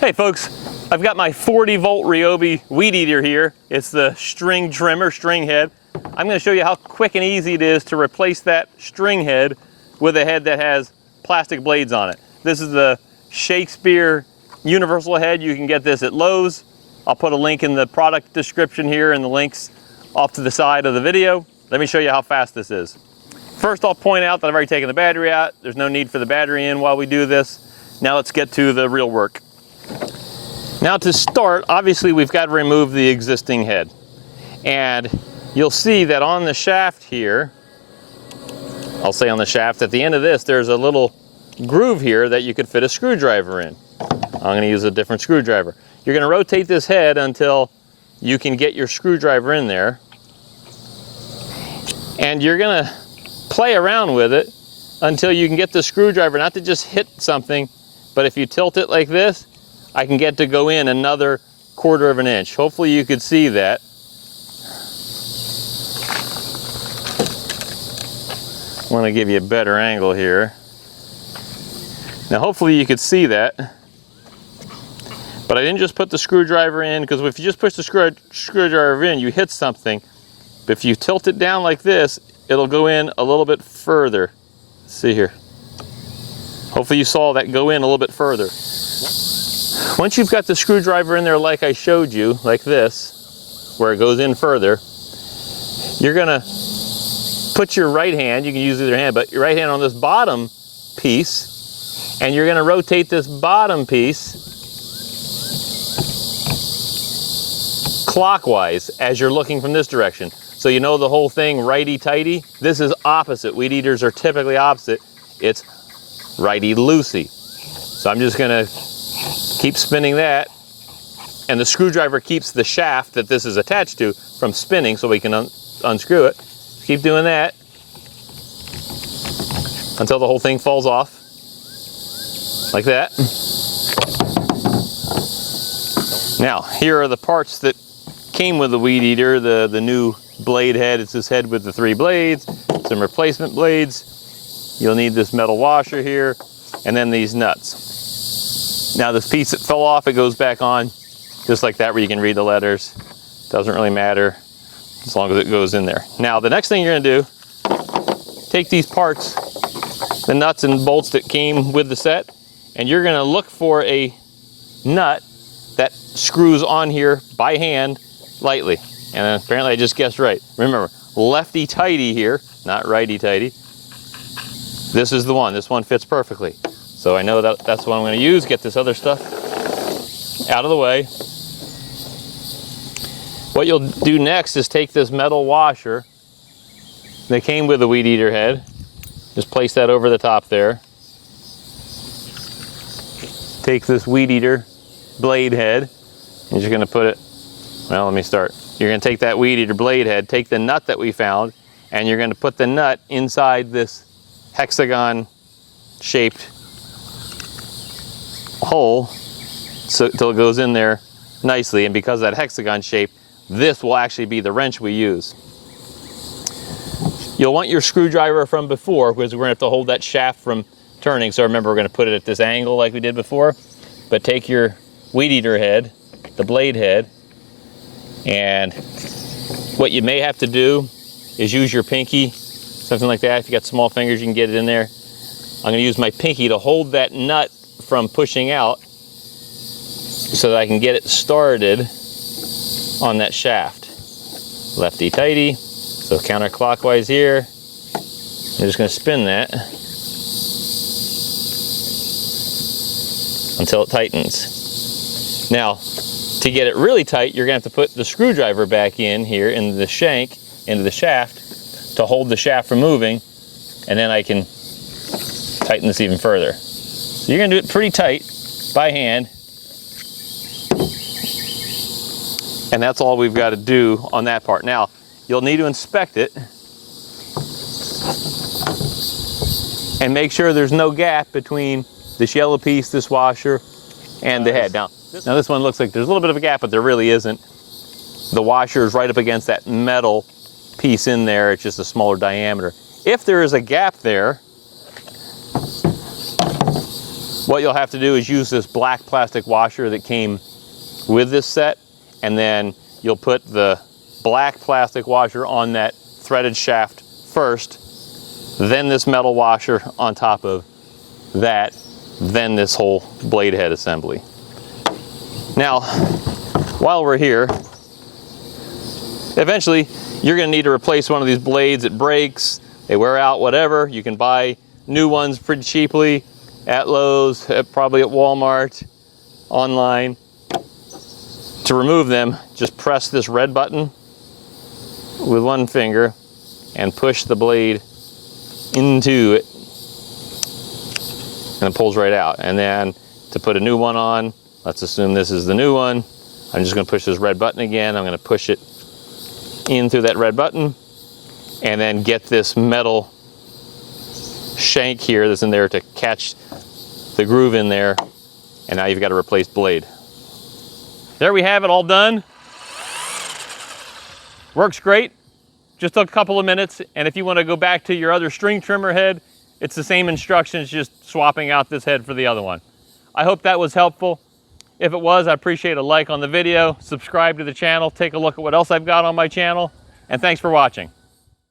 Hey folks, I've got my 40-volt Ryobi weed eater here. It's the string trimmer, string head. I'm going to show you how quick and easy it is to replace that string head with a head that has plastic blades on it. This is the Shakespeare universal head. You can get this at Lowe's. I'll put a link in the product description here and the links off to the side of the video. Let me show you how fast this is. First, I'll point out that I've already taken the battery out. There's no need for the battery in while we do this. Now let's get to the real work. Now to start, obviously we've got to remove the existing head. And you'll see that on the shaft here, I'll say on the shaft, at the end of this, there's a little groove here that you could fit a screwdriver in. I'm going to use a different screwdriver. You're going to rotate this head until you can get your screwdriver in there. And you're going to play around with it until you can get the screwdriver not to just hit something, but if you tilt it like this, I can get to go in another 1/4 of an inch. Hopefully you could see that. I want to give you a better angle here. Now hopefully you could see that. But I didn't just put the screwdriver in, because if you just push the screwdriver in, you hit something. But if you tilt it down like this, it'll go in a little bit further. Let's see here. Hopefully you saw that go in a little bit further. Once you've got the screwdriver in there like I showed you, like this, where it goes in further, you're gonna put your right hand, you can use either hand, but your right hand on this bottom piece, and you're gonna rotate this bottom piece clockwise as you're looking from this direction. So you know the whole thing righty-tighty? This is opposite. Weed eaters are typically opposite. It's righty-loosey. So I'm just gonna keep spinning that, and the screwdriver keeps the shaft that this is attached to from spinning, so we can unscrew it. Keep doing that until the whole thing falls off, like that. Now, here are the parts that came with the weed eater, the new blade head. It's this head with the 3 blades, some replacement blades. You'll need this metal washer here, and then these nuts. Now this piece that fell off, it goes back on just like that, where you can read the letters. Doesn't really matter as long as it goes in there. Now the next thing you're gonna do, take these parts, the nuts and bolts that came with the set, and you're gonna look for a nut that screws on here by hand lightly. And apparently I just guessed right. Remember, lefty-tighty here, not righty-tighty. This is the one. This one fits perfectly. So I know that that's what I'm going to use. Get this other stuff out of the way. What you'll do next is take this metal washer that came with the weed eater head. Just place that over the top there. Take this weed eater blade head, and you're going to put it, well, let me start. You're going to take that weed eater blade head, take the nut that we found, and you're going to put the nut inside this hexagon shaped hole so till it goes in there nicely. And because of that hexagon shape, this will actually be the wrench we use. You'll want your screwdriver from before, because we're going to have to hold that shaft from turning. So remember, we're going to put it at this angle like we did before. But take your weed eater head, the blade head, and what you may have to do is use your pinky, something like that. If you got small fingers, you can get it in there. I'm going to use my pinky to hold that nut from pushing out so that I can get it started on that shaft. Lefty-tighty, so counterclockwise here. I'm just going to spin that until it tightens. Now, to get it really tight, you're going to have to put the screwdriver back in here into the shank, into the shaft, to hold the shaft from moving, and then I can tighten this even further. So you're going to do it pretty tight by hand, and that's all we've got to do on that part. Now, you'll need to inspect it and make sure there's no gap between this yellow piece, this washer, and the head. Now this one looks like there's a little bit of a gap, but there really isn't. The washer is right up against that metal piece in there. It's just a smaller diameter. If there is a gap there, What you'll have to do is use this black plastic washer that came with this set, and then you'll put the black plastic washer on that threaded shaft first, then this metal washer on top of that, then this whole blade head assembly. Now, while we're here, eventually you're going to need to replace one of these blades. It breaks, they wear out, whatever. You can buy new ones pretty cheaply at Lowe's, probably at Walmart, online. To remove them, just press this red button with one finger and push the blade into it, and it pulls right out. And then to put a new one on, let's assume this is the new one, I'm just going to push this red button again. I'm going to push it in through that red button and then get this metal shank here that's in there to catch the groove in there, and now you've got a replaced blade. There we have it, all done. Works great. Just took a couple of minutes, and if you want to go back to your other string trimmer head, it's the same instructions, just swapping out this head for the other one. I hope that was helpful. If it was, I appreciate a like on the video, subscribe to the channel, take a look at what else I've got on my channel, and thanks for watching.